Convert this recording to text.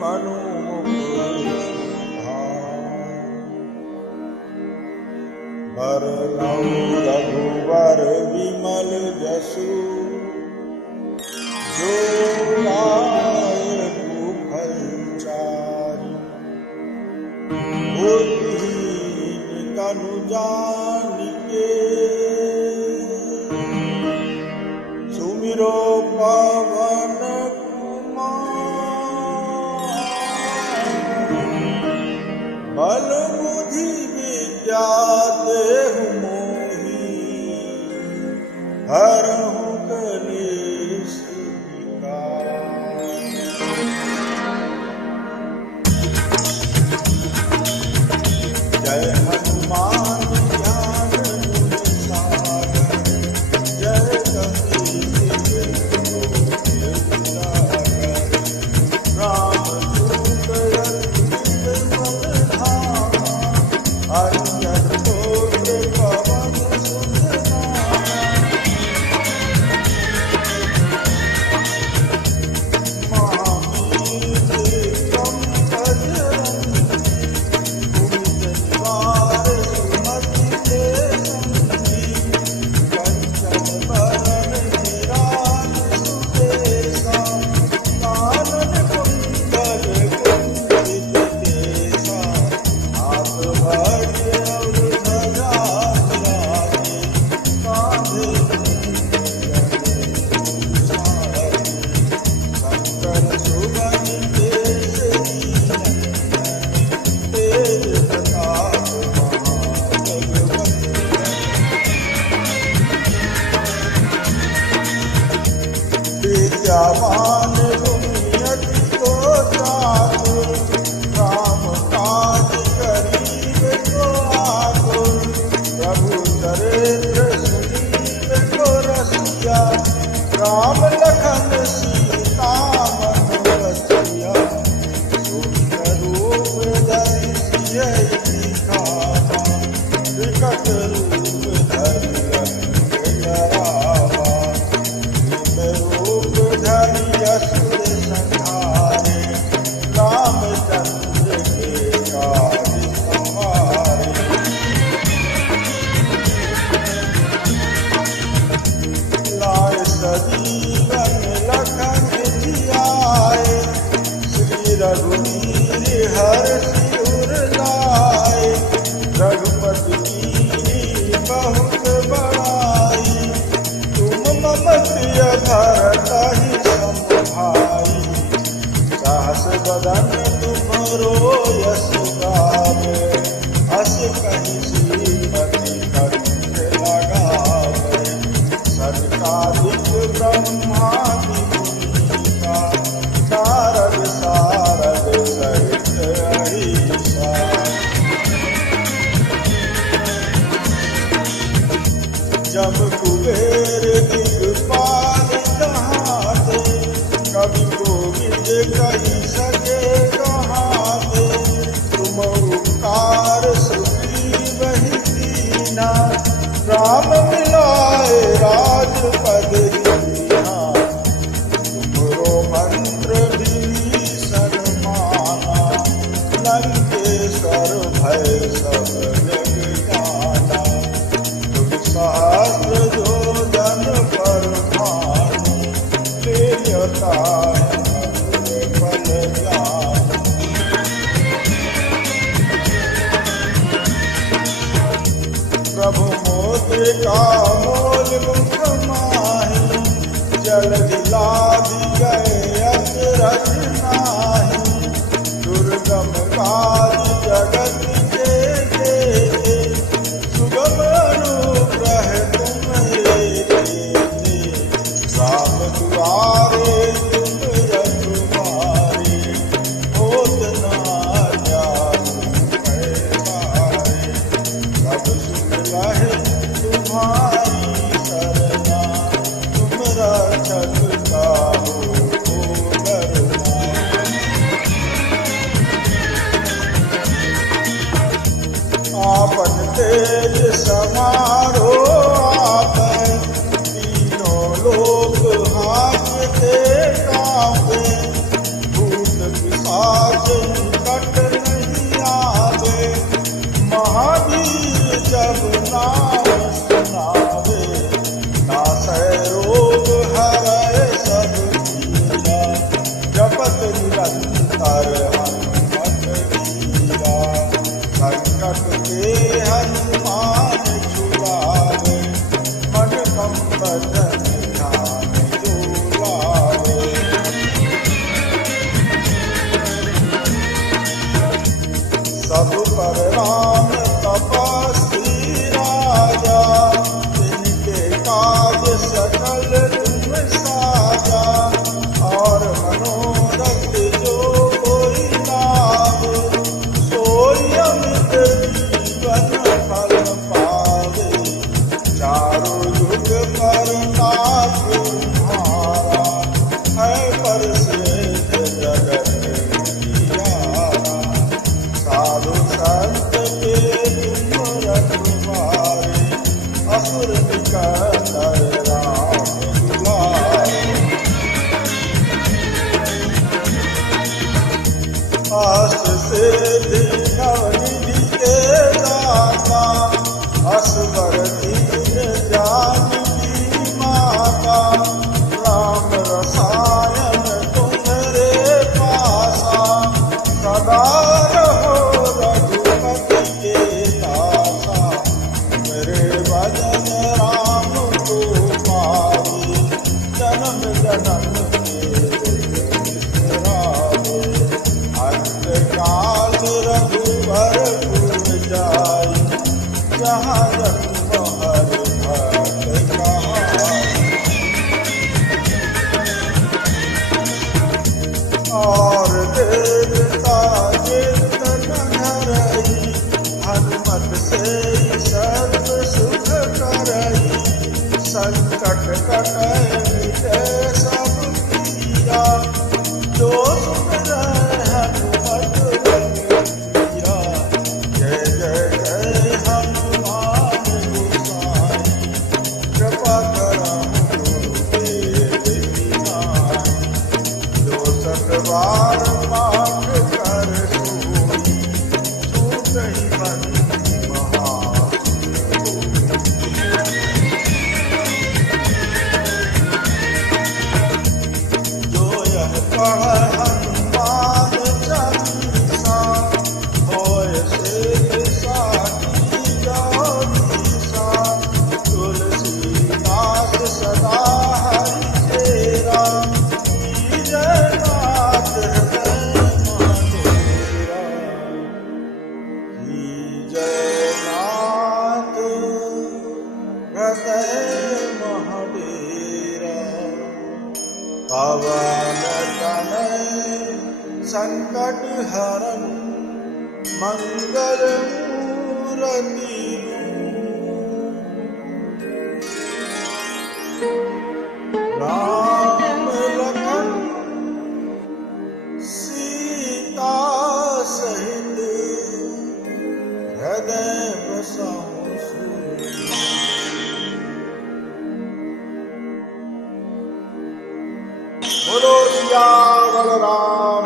मनु वरनौ रघुवर विमल जसु जो लाए कुफल चारि बुद्धिहीन तनु जानिके सुमिरो पवन बल बुद्धि विद्या देहु मोहि हरहु कलेश विकार। जय हनुमान ज्ञान गुण सागर जय कपीस तिहुँ सागर रामदूत अतुलित बल धामा हरियर कोटि पवन सुत नामा। महावीर विक्रम बजरंगी कुमति निवार सुमति के संगी कंचन बरन विराज सुबेसा कानन कुंडल कुंचित केसा हाथ भरि और ध्वजा विराजे कांधे शंकर सुवन केसरी नंदन तेज प्रताप महाजगवंदन। विद्यावान गुणी अति को चातुर राम काज करीब को आतुर प्रभु दरिद्र सुनील को रसिया राम लखन सीता मन बसिया। सुंदर रूप धरि सियहि दिखावा विकट रूप धरि लंक जरावा। रूप धरि असुर संहारे रामचंद्र के काज सवारे। लाए सजीवन लखन जियाए श्री रघुवीर हर्षि उर लाए। रघुपति कीन्ही बहुत बड़ाई तुम मम प्रिय भरतहि सम भाई। सहस बदन तुम्हरो यश गावे अस कहि श्रीपति कंठ लगावे। सनकादिक ब्रह्मादि मुनीसा नारद सारद सहित अहिसा। जब कुबेर दिगपाल कहाते कवि कोविद कहि सके कहाते। तुम उपकार सुग्रीव कीन्हा राम मिलाए राजपद दीन्हा। तुमरो मंत्र विभीषण माना लंकेश्वर भय सब जग जाना। तुम सहस्र योजन पर भानु लील्योताहि मधुर फल जानु। प्रभु मुद्रिका मोल मुख माहि जलधि लाधि गए अचरज नाही। दुर्गम काज जगत के जेते सुगम अनुग्रह तुम रे। राम दुआरे तुम रघुमारे होत न जासु पैसारे। सब सुख लहे तुम्हारी सरना तुम रक्षक काहू को डरना। आपन तेज समारो आपै तीनों लोक हाथ ते कांपे। भूत पिशाच जब नाम सुनावे, नासै रोग हरै सब पीरा, जपत निरंतर हनुमत वीरा। संकट के हनुमान छुड़ावे, मन क्रम वचन ध्यान जो लावे। सब पर राम तपस्वी राजा, जिनके काज सकल तुम साजा। और मनोरथ जो कोई लावे, सोई अमित जीवन फल पावे। चारों युग परताप तुम्हारा, है प्रसिद्ध जगत जियारा। साधु संत के तुम रखवारे, असुर निकट राम दुलारे। अष्ट सिद्धि नवनिधि के दाता, असवर दीन जानकी माता। राम रसायन तुम्हारे पासा, सदा रहो रघुपति के दासा। मेरे भजन राम को पावे, जन्म जन्म के दुख बिसरावे। अंतकाल रघुवरपुर जाई, जहाँ जन्म हरि भक्त कहाई। और देवता कीर्तन धरई, हनुमत से सर्व सुख करई। संकट कटै मिटै सब पीरा, जो सुमिरै हनुमत बलबीरा। जय जय जय हनुमान गोसाई, कृपा करहु गुरुदेव की नाई। जो सतबार पाठ कर सोई, छूटहि बंदी महासुर होई। जो यह पढ़ै हनुमान चालीसा, होय सिद्ध साखी गौरीसा। तुलसीदास सदा हरि चेरा, जयनाथ हृदय महाडेरा। जयनाथ हृदय महाडेरा। पवन तनय संकट हरन, मंगल मूरति। राम लखन सीता सहित, हृदय बसाऊं सूर। बोलो सियावर राम